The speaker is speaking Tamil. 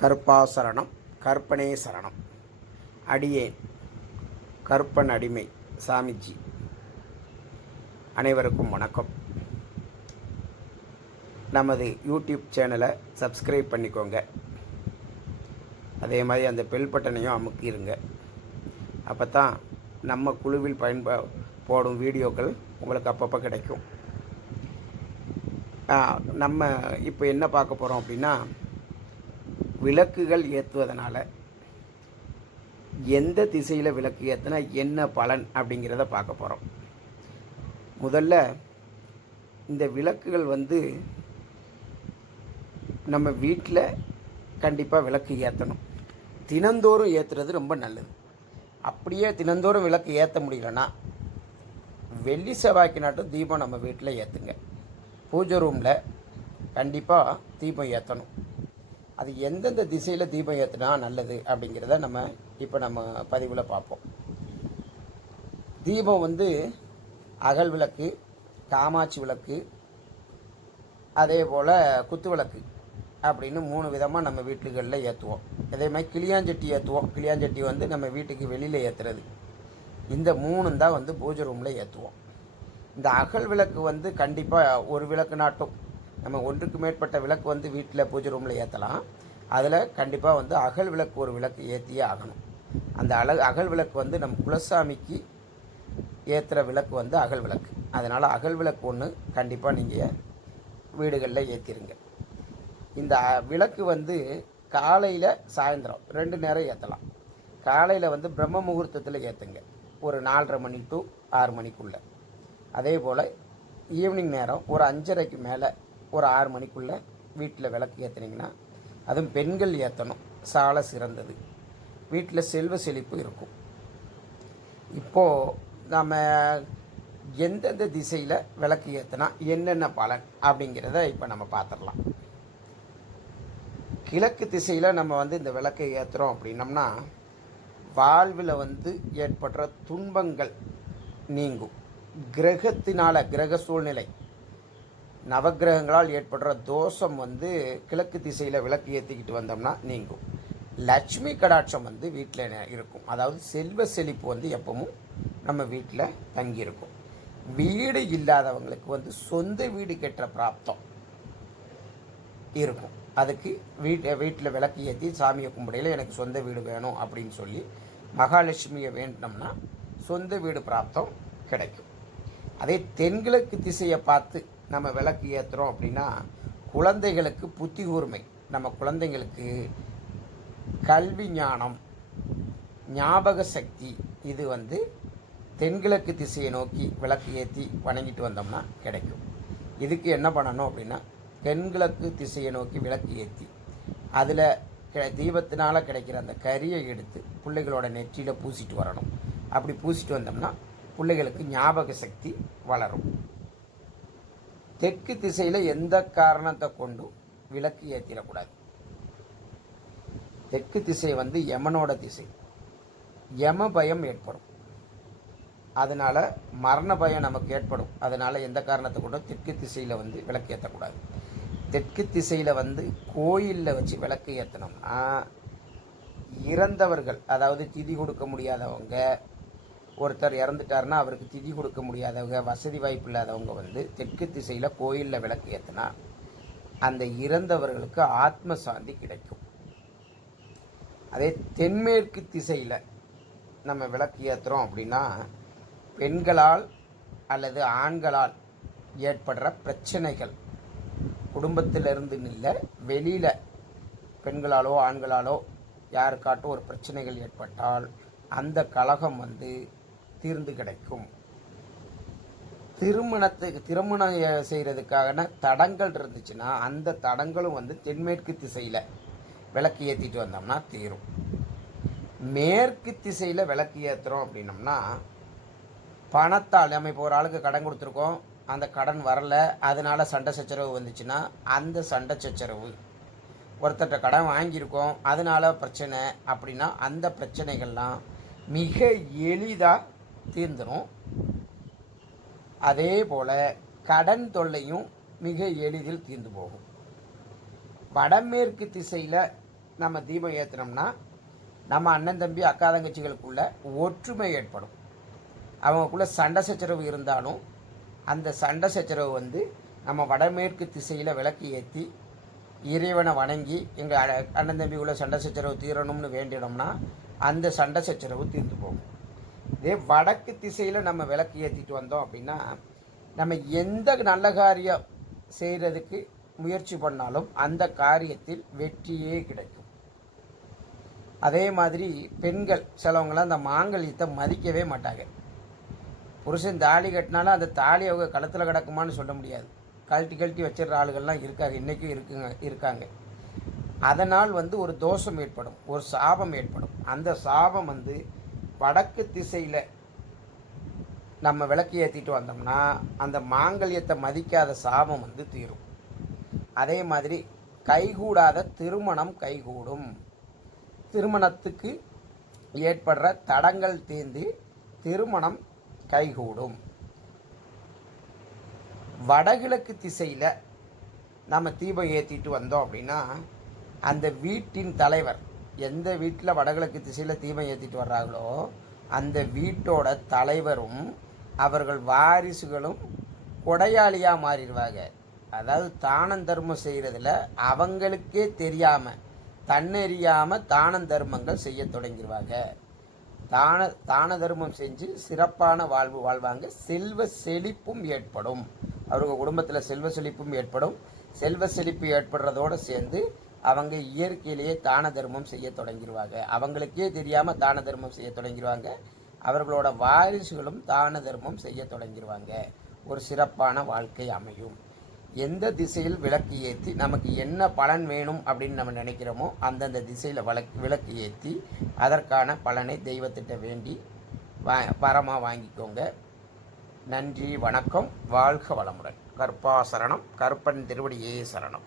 கற்பாசரணம் கற்பனே சரணம் அடியேன் கற்பன் அடிமை சாமிஜி. அனைவருக்கும் வணக்கம். நமது யூடியூப் சேனலை சப்ஸ்கிரைப் பண்ணிக்கோங்க. அதே மாதிரி அந்த பெல் பட்டனையும் அமுக்கிடுங்க அப்போ தான் நம்ம குழுவில் பயன்ப போடும் வீடியோக்கள் உங்களுக்கு அப்பப்போ கிடைக்கும். நம்ம இப்போ என்ன பார்க்க போகிறோம் அப்படின்னா விளக்குகள் ஏற்றுவதனால எந்த திசையில் விளக்கு ஏற்றினா என்ன பலன் அப்படிங்கிறத பார்க்க போகிறோம் முதல்ல இந்த விளக்குகள் வந்து நம்ம வீட்டில் கண்டிப்பாக விளக்கு ஏற்றணும் தினந்தோறும் ஏற்றுறது ரொம்ப நல்லது. அப்படியே தினந்தோறும் விளக்கு ஏற்ற முடியலன்னா வெள்ளி செவ்வாய்க்கு நாட்டும் தீபம் நம்ம வீட்டில் ஏற்றுங்க பூஜை ரூமில் கண்டிப்பாக தீபம் ஏற்றணும் அது எந்தெந்த திசையில் தீபம் ஏற்றினா நல்லது அப்படிங்கிறத நம்ம இப்போ நம்ம பதிவில் பார்ப்போம். தீபம் வந்து அகல் விளக்கு காமாட்சி விளக்கு அதே போல் குத்து விளக்கு அப்படின்னு மூணு விதமாக நம்ம வீட்டுகளில் ஏற்றுவோம் அதே மாதிரி கிளியாஞ்சட்டி ஏற்றுவோம் கிளியாஞ்சட்டி வந்து நம்ம வீட்டுக்கு வெளியில் ஏற்றுறது இந்த மூணும் தான் வந்து பூஜை ரூமில் ஏற்றுவோம் இந்த அகல் விளக்கு வந்து கண்டிப்பாக ஒரு விளக்கு நாட்டும். நம்ம ஒன்றுக்கு மேற்பட்ட விளக்கு வந்து வீட்டில் பூஜை ரூமில் ஏற்றலாம் அதில் கண்டிப்பாக வந்து அகல் விளக்கு ஒரு விளக்கு ஏற்றியே ஆகணும். அந்த அழகு அகல் விளக்கு வந்து நம்ம குலசாமிக்கு ஏற்றுகிற விளக்கு வந்து அகல் விளக்கு. அதனால் அகல் விளக்கு ஒன்று கண்டிப்பாக நீங்கள் வீடுகளில் ஏற்றிருங்க இந்த விளக்கு வந்து காலையில் சாயந்தரம் ரெண்டு நேரம் ஏற்றலாம் காலையில் வந்து பிரம்ம முகூர்த்தத்தில் ஏற்றுங்க ஒரு நாலரை மணி டு ஆறு மணிக்குள்ளே. அதே போல் ஈவினிங் நேரம் ஒரு அஞ்சரைக்கு மேலே ஒரு ஆறு மணிக்குள்ளே வீட்டில் விளக்கு ஏற்றுனீங்கன்னா அதுவும் பெண்கள் ஏற்றணும் சால சிறந்தது. வீட்டில் செல்வ செழிப்பு இருக்கும். இப்போது நம்ம எந்தெந்த திசையில் விளக்கு ஏற்றினா என்னென்ன பலன் அப்படிங்கிறத இப்போ நம்ம பார்த்துடலாம் கிழக்கு திசையில் நம்ம வந்து இந்த விளக்கை ஏற்றுறோம் அப்படின்னம்னா வாழ்வில் வந்து ஏற்படுற துன்பங்கள் நீங்கும். கிரகத்தினால் கிரக சூழ்நிலை நவக்கிரகங்களால் ஏற்படுற தோஷம் வந்து கிழக்கு திசையில் விளக்கு ஏற்றிக்கிட்டு வந்தோம்னா நீங்கும். லட்சுமி கடாட்சம் வந்து வீட்டில் இருக்கும். அதாவது செல்வ செழிப்பு வந்து எப்பவும் நம்ம வீட்டில் தங்கியிருக்கும். வீடு இல்லாதவங்களுக்கு வந்து சொந்த வீடு கெட்ட பிராப்தம் இருக்கும். அதுக்கு வீட்டு வீட்டில் விளக்கு ஏற்றி சாமியை கும்பிடையில் எனக்கு சொந்த வீடு வேணும் அப்படின்னு சொல்லி மகாலட்சுமியை வேண்டினோம்னா சொந்த வீடு பிராப்தம் கிடைக்கும். அதே தென்கிழக்கு திசையை பார்த்து நம்ம விளக்கு ஏற்றுறோம் அப்படின்னா குழந்தைகளுக்கு புத்தி கூர்மை. நம்ம குழந்தைங்களுக்கு கல்வி ஞானம் ஞாபக சக்தி இது வந்து தென்கிழக்கு திசையை நோக்கி விளக்கு ஏற்றி வணங்கிட்டு வந்தோம்னா கிடைக்கும். இதுக்கு என்ன பண்ணணும் அப்படின்னா தென்கிழக்கு திசையை நோக்கி விளக்கு ஏற்றி அதில் தீபத்தினால் கிடைக்கிற அந்த கரியை எடுத்து பிள்ளைகளோட நெற்றியில் பூசிட்டு வரணும். அப்படி பூசிட்டு வந்தோம்னா பிள்ளைகளுக்கு ஞாபக சக்தி வளரும். தெற்கு திசையில் எந்த காரணத்தை கொண்டும் விளக்கு ஏற்றிடக்கூடாது தெற்கு திசை வந்து யமனோட திசை. யம பயம் ஏற்படும். அதனால் மரண பயம் நமக்கு ஏற்படும். அதனால் எந்த காரணத்தை கொண்டும் தெற்கு திசையில் வந்து விளக்கு ஏற்றக்கூடாது தெற்கு திசையில் வந்து கோயிலில் வச்சு விளக்கு ஏற்றினோம்னா இறந்தவர்கள் அதாவது திதி கொடுக்க முடியாதவங்க ஒருத்தர் இறந்துட்டாருன்னா அவருக்கு திதி கொடுக்க முடியாதவங்க வசதி வாய்ப்பு இல்லாதவங்க வந்து தெற்கு திசையில் கோயிலில் விளக்கு ஏற்றினா அந்த இறந்தவர்களுக்கு ஆத்ம சாந்தி கிடைக்கும். அதே தென்மேற்கு திசையில் நம்ம விளக்கு ஏற்றுறோம் அப்படின்னா பெண்களால் அல்லது ஆண்களால் ஏற்படுற பிரச்சனைகள் குடும்பத்திலிருந்து இல்லை வெளியில் பெண்களாலோ ஆண்களாலோ யாருக்காட்டும் ஒரு பிரச்சனைகள் ஏற்பட்டால் அந்த கலகம் வந்து தீர்ந்து கிடைக்கும். திருமணத்துக்கு திருமணம் செய்கிறதுக்கான தடங்கள் இருந்துச்சுன்னா அந்த தடங்களும் வந்து தென்மேற்கு திசையில் விளக்கு ஏற்றிட்டு வந்தோம்னா தீரும். மேற்கு திசையில் விளக்கு ஏற்றுறோம் அப்படின்னம்னா பணத்தால் நம்ம இப்போ ஒரு ஆளுக்கு கடன் கொடுத்துருக்கோம் அந்த கடன் வரல அதனால் சண்டை சச்சரவு வந்துச்சுன்னா அந்த சண்டை சச்சரவு ஒருத்தர்கிட்ட கடன் வாங்கியிருக்கோம் அதனால பிரச்சனை அப்படின்னா அந்த பிரச்சனைகள்லாம் மிக எளிதாக தீர்ந்துடும் அதே போல் கடன் தொல்லையும் மிக எளிதில் தீர்ந்து போகும். வடமேற்கு திசையில் நம்ம தீபம் ஏற்றினோம்னா நம்ம அண்ணன் தம்பி அக்கா தங்கச்சிகளுக்குள்ள ஒற்றுமை ஏற்படும். அவங்களுக்குள்ள சண்டை சச்சரவு இருந்தாலும் அந்த சண்டை சச்சரவு வந்து நம்ம வடமேற்கு திசையில் விளக்கு ஏற்றி இறைவனை வணங்கி எங்கள் அண்ணன் தம்பி உள்ள சண்டை சச்சரவு தீரணும்னு வேண்டினோம்னா அந்த சண்டை சச்சரவு தீர்ந்து போகும். இதே வடக்கு திசையில் நம்ம விளக்கு ஏற்றிட்டு வந்தோம் அப்படின்னா நம்ம எந்த நல்ல காரியம் செய்கிறதுக்கு முயற்சி பண்ணாலும் அந்த காரியத்தில் வெற்றியே கிடைக்கும். அதே மாதிரி பெண்கள் சிலவங்களாம் அந்த மாங்கல்யத்தை மதிக்கவே மாட்டாங்க. புருஷன் தாலி கட்டினாலும் அந்த தாலி அவங்க களத்தில் கிடக்குமான்னு சொல்ல முடியாது. கழட்டி கழட்டி வச்சிடுற ஆளுகள்லாம் இருக்காங்க இன்றைக்கும் இருக்குங்க இருக்காங்க. அதனால் வந்து ஒரு தோஷம் ஏற்படும் ஒரு சாபம் ஏற்படும். அந்த சாபம் வந்து வடக்கு திசையில் நம்ம விளக்கு ஏற்றிட்டு வந்தோம்னா அந்த மாங்கல்யத்தை மதிக்காத சாபம் வந்து தீரும். அதே மாதிரி கைகூடாத திருமணம் கைகூடும். திருமணத்துக்கு ஏற்படுற தடங்கள் தீர்ந்து திருமணம் கைகூடும். வடகிழக்கு திசையில் நம்ம தீபம் ஏற்றிட்டு வந்தோம் அப்படின்னா அந்த வீட்டின் தலைவர் எந்த வீட்டில் வடகிழக்கு திசையில் தீமை ஏற்றிட்டு வர்றாங்களோ அந்த வீட்டோட தலைவரும் அவர்கள் வாரிசுகளும் கொடையாளியாக மாறிடுவாங்க. அதாவது தானம் தர்மம் செய்கிறதுல அவங்களுக்கே தெரியாமல் தன்னெறியாமல் தான தர்மங்கள் செய்ய தொடங்கிடுவாங்க. தான தான தர்மம் செஞ்சு சிறப்பான வாழ்வு வாழ்வாங்க. செல்வ செழிப்பும் ஏற்படும். அவங்க குடும்பத்தில் செல்வ செழிப்பும் ஏற்படும். செல்வ செழிப்பு ஏற்படுறதோடு சேர்ந்து அவங்க இயற்கையிலேயே தான தர்மம் செய்ய தொடங்கிடுவாங்க அவங்களுக்கே தெரியாமல் தான தர்மம் செய்ய தொடங்கிடுவாங்க அவர்களோட வாரிசுகளும் தான தர்மம் செய்ய தொடங்கிடுவாங்க ஒரு சிறப்பான வாழ்க்கை அமையும். எந்த திசையில் விளக்கு ஏற்றி நமக்கு என்ன பலன் வேணும் அப்படின்னு நம்ம நினைக்கிறோமோ அந்தந்த திசையில் விளக்கு விளக்கு ஏற்றி அதற்கான பலனை தெய்வத்திட்ட வேண்டி வா பரமாக வாங்கிக்கோங்க. நன்றி வணக்கம். வாழ்க வளமுடன். கற்பாசரணம் கருப்பன் திருவடியே சரணம்.